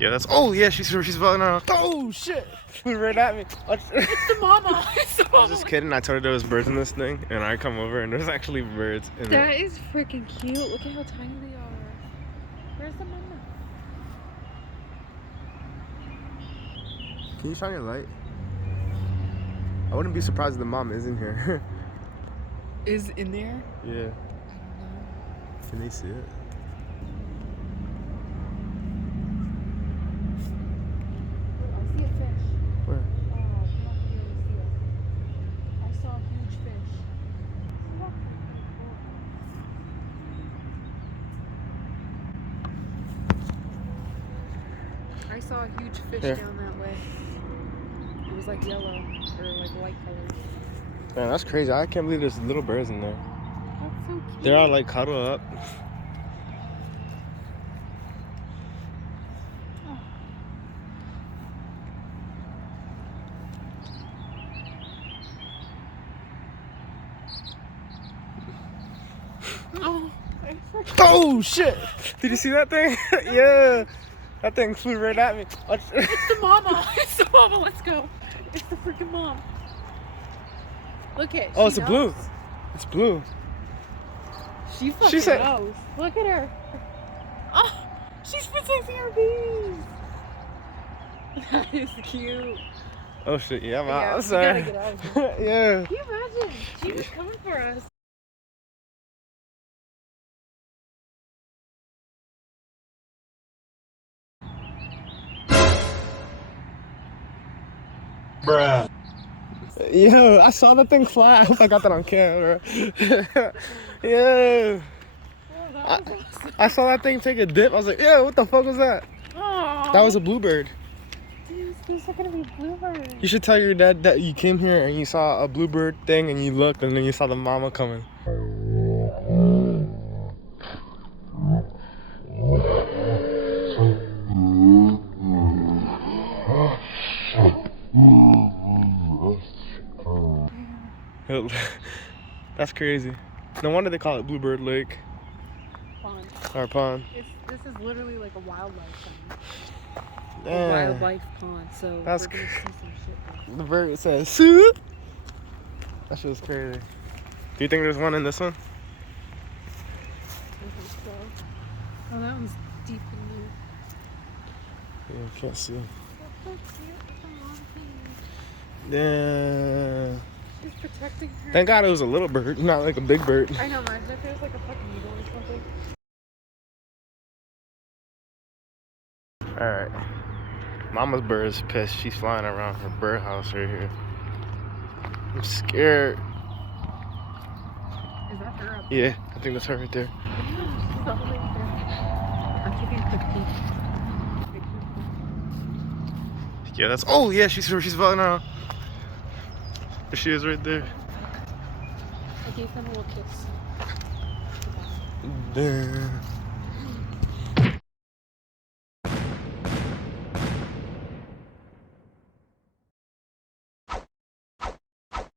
Yeah, that's. Oh yeah, she's falling around. Oh shit! Flew right at me. It's the mama. It's the mama. I was just kidding. I told her there was birds in this thing, and I come over and there's actually birds in it. That is freaking cute. Look at how tiny they are. Where's the mama? Can you shine your light? I wouldn't be surprised if the mom is in here. Is in there? Yeah. I don't know. Can they see it? I see a fish. Where? Oh, you're not gonna be able to see it. I saw a huge fish. I saw a huge fish down that way. It was like yellow or like light colors. Man, that's crazy. I can't believe there's little birds in there. That's so cute. They're all like cuddled up. Oh, Oh shit! Did you see that thing? Yeah, that thing flew right at me. it's the mama. It's the mama. Let's go. It's the freaking mom. Look at. Oh, it's a blue. It's blue. She fucking knows. Look at her. Oh, she's protecting her babies. That is cute. Oh shit! Yeah, I'm Yeah, out. we Sorry. gotta get out of here. Yeah. Can you imagine? She was coming for us. Bruh. Yo, I saw that thing fly. I hope I got that on camera. Yeah. Oh, that was awesome. I saw that thing take a dip. I was like, yo, what the fuck was that? Aww. That was a bluebird. Dude, these are gonna be bluebirds. You should tell your dad that you came here and you saw a bluebird thing and you looked and then you saw the mama coming. That's crazy. No wonder they call it Bluebird Lake. Pond. Or pond. This is literally like a wildlife pond. Yeah. A wildlife pond, so That's we're gonna see some shit there. The bird says, "Swooped." That shit was crazy. Do you think there's one in this one? I think so. Oh, that one's deep in Yeah, I can't see. there. That's so cute. It's a long thing. Yeah. She's protecting her. Thank God it was a little bird, not like a big bird. I know, imagine if it was like a fucking eagle or something. Alright. Mama's bird is pissed. She's flying around her birdhouse right here. I'm scared. Is that her up? Yeah, I think that's her right there. She's all the way up there. I'm taking a quick peek. Yeah, that's. Oh yeah, she's flying around. There she is right there. I gave them a little kiss. Damn.